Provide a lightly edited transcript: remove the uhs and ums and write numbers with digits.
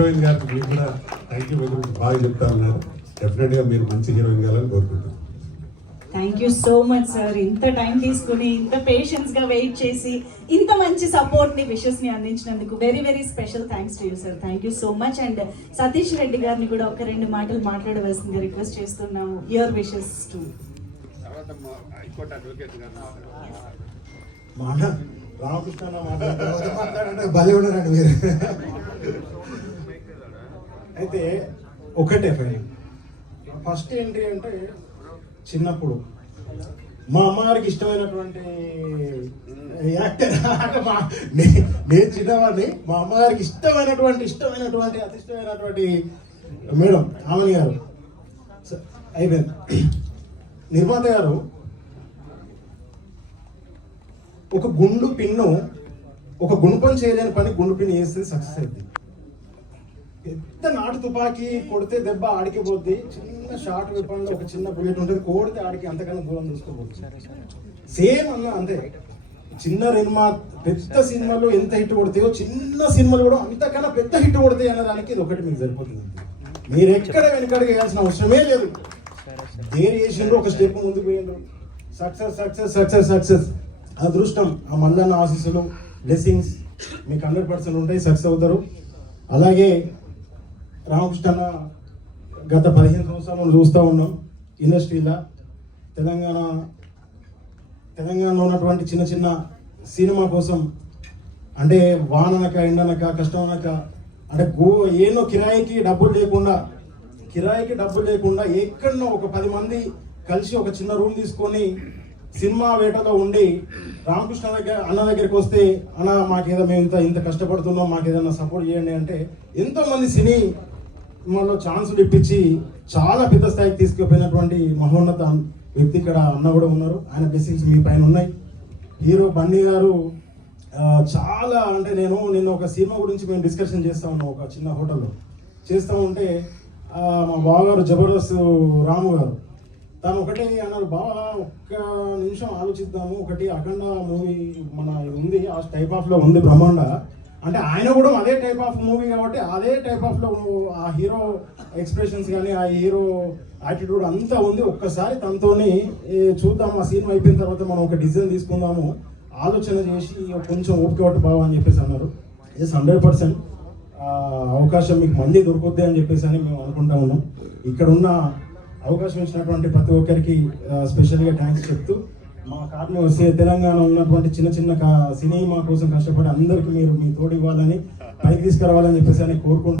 Heroine గారికి మీరు కూడా థ్యాంక్ యూ బాగా చెప్తా ఉన్నారు. డెఫినెట్గా మీరు మంచి హీరోయిన్ కావాలని కోరుకుంటున్నాను. Thank you so much sir. ఇంత టైం తీసుకుని ఇంత పేషెన్స్ గా వెయిట్ చేసి ఇంత మంచి సపోర్ట్ ని విషెస్ ని అందించినందుకు very very special thanks to you sir. Thank you so much. And Satish Reddy గారిని కూడా ఒక 2 మాటలు మాట్లాడవలసిందిగా రిక్వెస్ట్ చేస్తున్నాము. Your wishes to. రామకృష్ణ మాట్లాడంటే భలే ఉన్నారండి మీరు. అయితే ఒకటే ఫైన్ ఫస్ట్ ఏంటి అంటే, చిన్నప్పుడు మా అమ్మగారికి ఇష్టమైనటువంటి యాక్టర్ నేను చిన్నవాడిని, మా అమ్మగారికి ఇష్టమైనటువంటి అతి ఇష్టమైనటువంటి మేడం ఆమెని గారు అయిపోయింది. నిర్మాత గారు ఒక గుండు పిన్ను, ఒక గుణపం చేయలేని పని గుండు పిన్ చేస్తే సక్సెస్ అయింది. పెద్ద నాటు తుపాకీ కొడితే దెబ్బ ఆడికి పోద్ది, చిన్న షార్ట్ వెపన్లో ఒక చిన్న బుల్లెట్ ఉంటుంది, కోడితే ఆడికి అంతకన్నా దూరం చూసుకోబోతుంది. సేమ్ అంతే. చిన్న పెద్ద సినిమాలు ఎంత హిట్ కొడతాయో చిన్న సినిమాలు కూడా అంతకన్నా పెద్ద హిట్ కొడతాయి అన్నదానికి ఇది ఒకటి మీకు సరిపోతుంది. మీరు ఎక్కడ వెనకడికి వేయాల్సిన అవసరమే లేదు. దేని చేసిండ్రు, ఒక స్టెప్ ముందుకు పోయిండ్రు, సక్సెస్ సక్సెస్ సక్సెస్ సక్సెస్. అదృష్టం, ఆ మల్లన్న ఆశీస్సులు, బ్లెస్సింగ్స్ మీకు 100% ఉంటాయి, సక్సెస్ అవుతారు. అలాగే రామకృష్ణ గత 15 సంవత్సరాలు చూస్తూ ఉన్నాం ఇండస్ట్రీలో. తెలంగాణలో ఉన్నటువంటి చిన్న చిన్న సినిమా కోసం అంటే వాననక ఎండనక కష్టం అనక అంటే ఏనో కిరాయికి డబ్బులు లేకుండా ఎక్కడనో ఒక 10 మంది కలిసి ఒక చిన్న రూమ్ తీసుకొని సినిమా వేటలో ఉండి రామకృష్ణ అన్న దగ్గరికి వస్తే, అన్న మాకేదో మేము ఇంత కష్టపడుతున్నాం, మాకు ఏదైనా సపోర్ట్ చేయండి అంటే ఎంతోమంది సినిమాలో ఛాన్సులు ఇప్పించి చాలా పెద్ద స్థాయికి తీసుకుపోయినటువంటి మహోన్నత వ్యక్తి ఇక్కడ అన్న కూడా ఉన్నారు. ఆయన బ్లెస్సింగ్స్ మీ పైన ఉన్నాయి. హీరో బన్నీ గారు చాలా అంటే నిన్న ఒక సినిమా గురించి మేము డిస్కషన్ చేస్తూ ఉన్నాం ఒక చిన్న హోటల్లో. చేస్తూ ఉంటే మా బావగారు జబర్దస్త్ రాము గారు తను ఒకటే అన్నారు, బాగా ఒక్క నిమిషం ఆలోచిద్దాము, ఒకటి అఖండ మూవీ మన ఉంది, ఆ టైప్ ఆఫ్లో ఉంది బ్రహ్మాండ అంటే ఆయన కూడా అదే టైప్ ఆఫ్ మూవీ కాబట్టి అదే టైప్ ఆఫ్లో ఆ హీరో ఎక్స్ప్రెషన్స్ కానీ ఆ హీరో యాటిట్యూడ్ అంతా ఉంది. ఒక్కసారి తనతోని చూద్దాం, ఆ సినిమా అయిపోయిన తర్వాత మనం ఒక డిసిజన్ తీసుకుందాము, ఆలోచన చేసి కొంచెం ఓపిక పట్టు బాగా అని చెప్పేసి అన్నారు. ఎస్ 100% అవకాశం మీకు మళ్ళీ దొరుకుద్ది అని చెప్పేసి అని మేము అనుకుంటా ఉన్నాం. ఇక్కడ ఉన్న అవకాశం ఇచ్చినటువంటి ప్రతి ఒక్కరికి స్పెషల్గా థ్యాంక్స్ చెప్తూ, మా కారణం వస్తే తెలంగాణ ఉన్నటువంటి చిన్న సినిమా కోసం కష్టపడి అందరికీ మీరు మీ తోడు ఇవ్వాలని, పైకి తీసుకురావాలని చెప్పేసి అని కోరుకుంటున్నాను.